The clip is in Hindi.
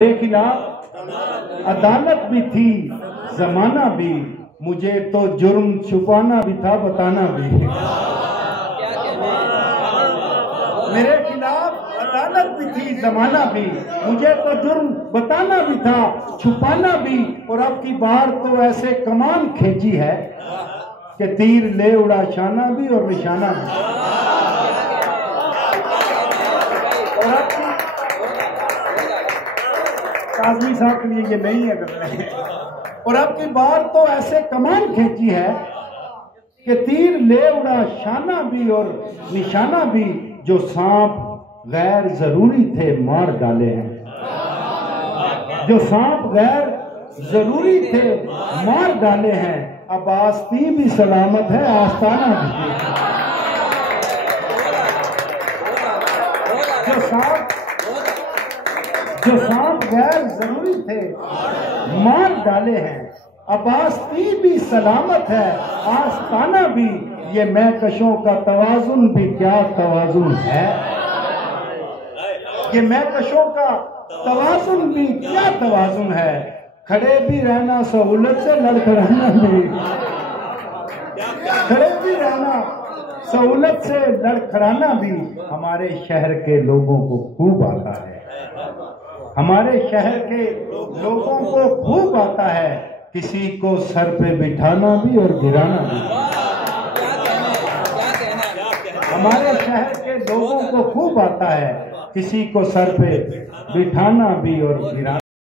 के खिलाफ अदालत भी थी, जमाना भी, मुझे तो जुर्म छुपाना भी था, बताना भी। मेरे खिलाफ अदालत भी थी, जमाना भी, मुझे तो जुर्म बताना भी था, छुपाना भी। और अब की बार तो ऐसे कमान खींची है कि तीर ले उड़ा शाना भी और निशाना भी। और अब काज़मी साहब के लिए ये नहीं है करने। और अब की बार तो ऐसे कमान खींची है कि तीर ले उड़ा शाना भी और निशाना भी। जो सांप गैर जरूरी थे मार डाले हैं, जो सांप गैर जरूरी थे मार डाले हैं। अब आस्ती भी सलामत है, आस्ताना भी। जो सांप गैर जरूरी थे मार डाले हैं, अब आस्ती भी सलामत है, आस्ताना भी। ये महकशों का तवाजुन भी क्या तवाजुन है, ये महकशों का तवाजुन भी क्या तवाजुन है। खड़े भी रहना सहूलत से, लड़खड़ाना भी, खड़े भी रहना सहूलत से, लड़खड़ाना भी। हमारे शहर के लोगों को खूब आता है, हमारे शहर के लोगों को खूब आता है। किसी को सर पे बिठाना भी और गिराना भी। हमारे शहर के लोगों को खूब आता है, किसी को सर पे बिठाना भी और गिराना।